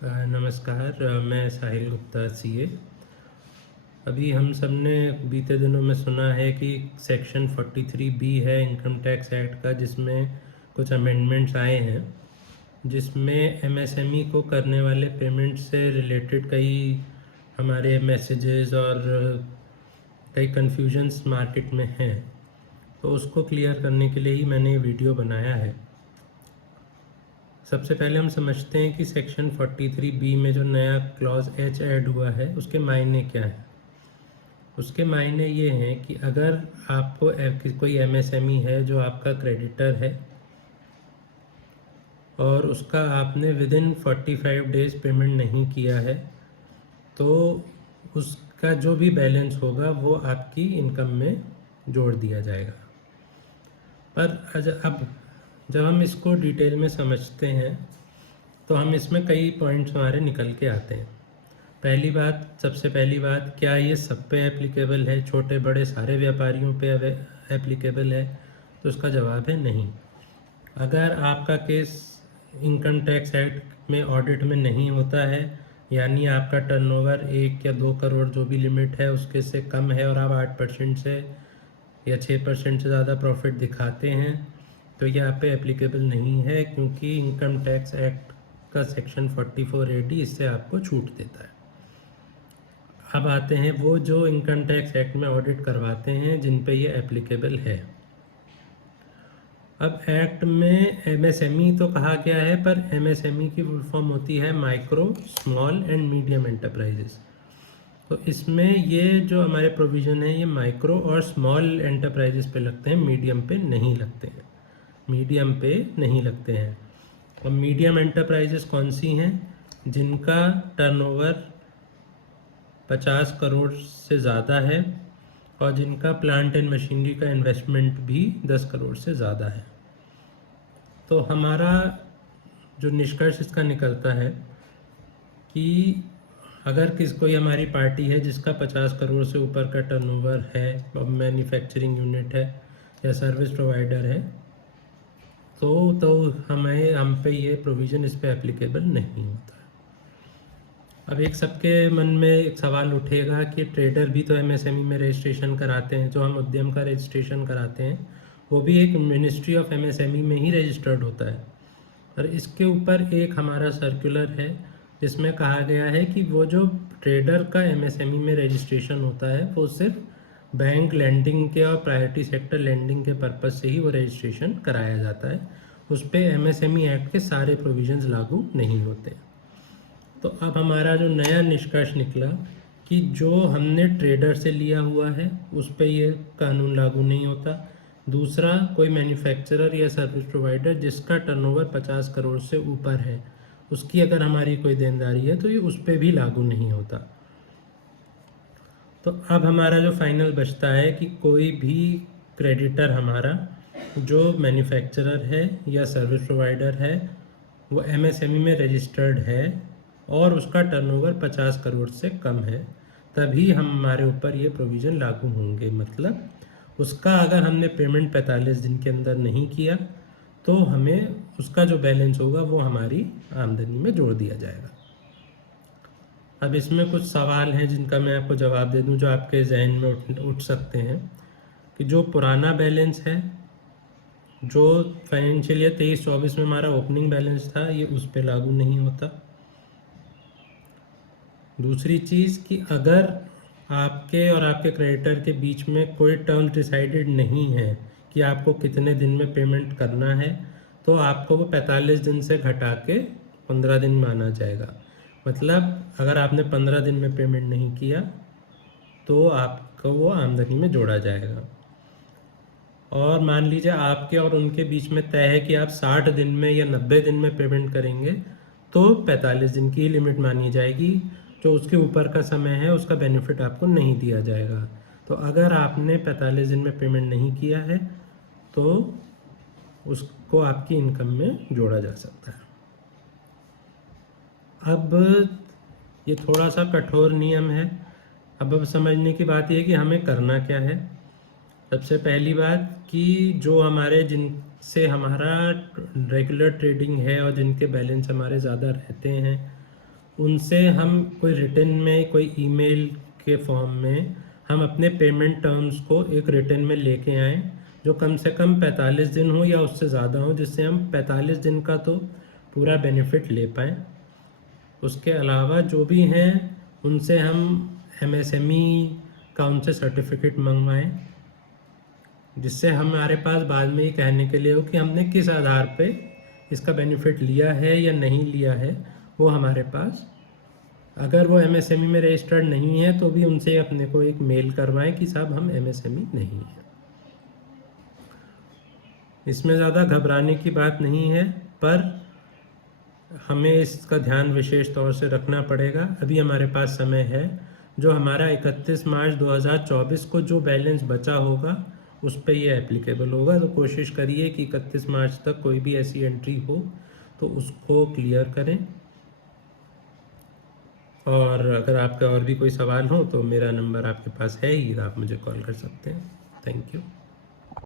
नमस्कार। मैं साहिल गुप्ता सीए। अभी हम सब ने बीते दिनों में सुना है कि सेक्शन 43B है इनकम टैक्स एक्ट का, जिसमें कुछ अमेंडमेंट्स आए हैं, जिसमें एमएसएमई को करने वाले पेमेंट से रिलेटेड कई हमारे मैसेजेस और कई कन्फ्यूजन्स मार्केट में हैं। तो उसको क्लियर करने के लिए ही मैंने ये वीडियो बनाया है। सबसे पहले हम समझते हैं कि सेक्शन 43B में जो नया क्लॉज एच ऐड हुआ है उसके मायने क्या हैं। उसके मायने ये हैं कि अगर आपको कोई एमएसएमई है जो आपका क्रेडिटर है और उसका आपने विद इन 45 डेज़ पेमेंट नहीं किया है, तो उसका जो भी बैलेंस होगा वो आपकी इनकम में जोड़ दिया जाएगा। पर अब जब हम इसको डिटेल में समझते हैं तो हम इसमें कई पॉइंट्स हमारे निकल के आते हैं। सबसे पहली बात, क्या ये सब पे एप्लीकेबल है, छोटे बड़े सारे व्यापारियों पे एप्लीकेबल है? तो उसका जवाब है नहीं। अगर आपका केस इनकम टैक्स एक्ट में ऑडिट में नहीं होता है, यानी आपका टर्नओवर 1 या 2 करोड़ जो भी लिमिट है उसके से कम है और आप 8% से या 6% से ज़्यादा प्रॉफिट दिखाते हैं, तो ये आप पे एप्लीकेबल नहीं है, क्योंकि इनकम टैक्स एक्ट का सेक्शन 44AD इससे आपको छूट देता है। अब आते हैं वो जो इनकम टैक्स एक्ट में ऑडिट करवाते हैं जिन पे ये एप्लीकेबल है। अब एक्ट में एमएसएमई तो कहा गया है, पर एमएसएमई की फुल फॉर्म होती है micro, small and medium enterprises. तो इसमें ये जो हमारे प्रोविज़न है ये माइक्रो और स्मॉल एंटरप्राइजेस पे लगते हैं, मीडियम पे नहीं लगते हैं। अब मीडियम एंटरप्राइजेस कौन सी हैं? जिनका टर्नओवर 50 करोड़ से ज़्यादा है और जिनका प्लांट एंड मशीनरी का इन्वेस्टमेंट भी 10 करोड़ से ज़्यादा है। तो हमारा जो निष्कर्ष इसका निकलता है कि अगर कोई हमारी पार्टी है जिसका 50 करोड़ से ऊपर का टर्नओवर है और मैन्युफैक्चरिंग यूनिट है या सर्विस प्रोवाइडर है, तो हम पे ये प्रोविज़न इस पे एप्लीकेबल नहीं होता। अब सबके मन में एक सवाल उठेगा कि ट्रेडर भी तो एमएसएमई में रजिस्ट्रेशन कराते हैं, जो हम उद्यम का रजिस्ट्रेशन कराते हैं वो भी एक मिनिस्ट्री ऑफ एमएसएमई में ही रजिस्टर्ड होता है। और इसके ऊपर एक हमारा सर्कुलर है जिसमें कहा गया है कि वो जो ट्रेडर का एमएसएमई में रजिस्ट्रेशन होता है वो सिर्फ बैंक लैंडिंग के और प्रायोरिटी सेक्टर लैंडिंग के पर्पज़ से ही वो रजिस्ट्रेशन कराया जाता है। उस पर एमएसएमई एक्ट के सारे प्रोविजंस लागू नहीं होते। तो अब हमारा जो नया निष्कर्ष निकला कि जो हमने ट्रेडर से लिया हुआ है उस पर ये कानून लागू नहीं होता। दूसरा, कोई मैन्युफैक्चरर या सर्विस प्रोवाइडर जिसका टर्नओवर 50 करोड़ से ऊपर है, उसकी अगर हमारी कोई देनदारी है तो ये उस पर भी लागू नहीं होता। तो अब हमारा जो फाइनल बचता है कि कोई भी क्रेडिटर हमारा जो मैन्युफैक्चरर है या सर्विस प्रोवाइडर है वो एमएसएमई में रजिस्टर्ड है और उसका टर्नओवर 50 करोड़ से कम है, तभी हमारे ऊपर ये प्रोविज़न लागू होंगे। मतलब उसका अगर हमने पेमेंट 45 दिन के अंदर नहीं किया तो हमें उसका जो बैलेंस होगा वो हमारी आमदनी में जोड़ दिया जाएगा। अब इसमें कुछ सवाल हैं जिनका मैं आपको जवाब दे दूं जो आपके जहन में उठ सकते हैं कि जो पुराना बैलेंस है, जो फाइनेंशियल ईयर 23-24 में हमारा ओपनिंग बैलेंस था, ये उस पर लागू नहीं होता। दूसरी चीज़ कि अगर आपके और आपके क्रेडिटर के बीच में कोई टर्म्स डिसाइडेड नहीं है कि आपको कितने दिन में पेमेंट करना है, तो आपको वो 45 दिन से घटा के 15 दिन माना जाएगा। मतलब अगर आपने 15 दिन में पेमेंट नहीं किया तो आपको वो आमदनी में जोड़ा जाएगा। और मान लीजिए आपके और उनके बीच में तय है कि आप 60 दिन में या 90 दिन में पेमेंट करेंगे, तो 45 दिन की लिमिट मानी जाएगी। जो उसके ऊपर का समय है उसका बेनिफिट आपको नहीं दिया जाएगा। तो अगर आपने 45 दिन में पेमेंट नहीं किया है तो उसको आपकी इनकम में जोड़ा जा सकता है। अब ये थोड़ा सा कठोर नियम है। अब समझने की बात यह है कि हमें करना क्या है। सबसे पहली बात कि जो हमारे जिनसे हमारा रेगुलर ट्रेडिंग है और जिनके बैलेंस हमारे ज़्यादा रहते हैं उनसे हम कोई रिटन में, कोई ईमेल के फॉर्म में हम अपने पेमेंट टर्म्स को एक रिटन में लेके आएँ जो कम से कम 45 दिन हो या उससे ज़्यादा हो, जिससे हम 45 दिन का तो पूरा बेनिफिट ले पाएँ। उसके अलावा जो भी हैं उनसे हम MSME का उनसे सर्टिफिकेट मंगवाएं, जिससे हमारे पास बाद में ये कहने के लिए हो कि हमने किस आधार पे इसका बेनिफिट लिया है या नहीं लिया है, वो हमारे पास। अगर वो MSME में रजिस्टर्ड नहीं है तो भी उनसे अपने को एक मेल करवाएं कि साहब हम MSME नहीं हैं। इसमें ज़्यादा घबराने की बात नहीं है, पर हमें इसका ध्यान विशेष तौर से रखना पड़ेगा। अभी हमारे पास समय है, जो हमारा 31 मार्च 2024 को जो बैलेंस बचा होगा उस पे ये एप्लीकेबल होगा। तो कोशिश करिए कि 31 मार्च तक कोई भी ऐसी एंट्री हो तो उसको क्लियर करें। और अगर आपका और भी कोई सवाल हो तो मेरा नंबर आपके पास है ही, आप मुझे कॉल कर सकते हैं। Thank you.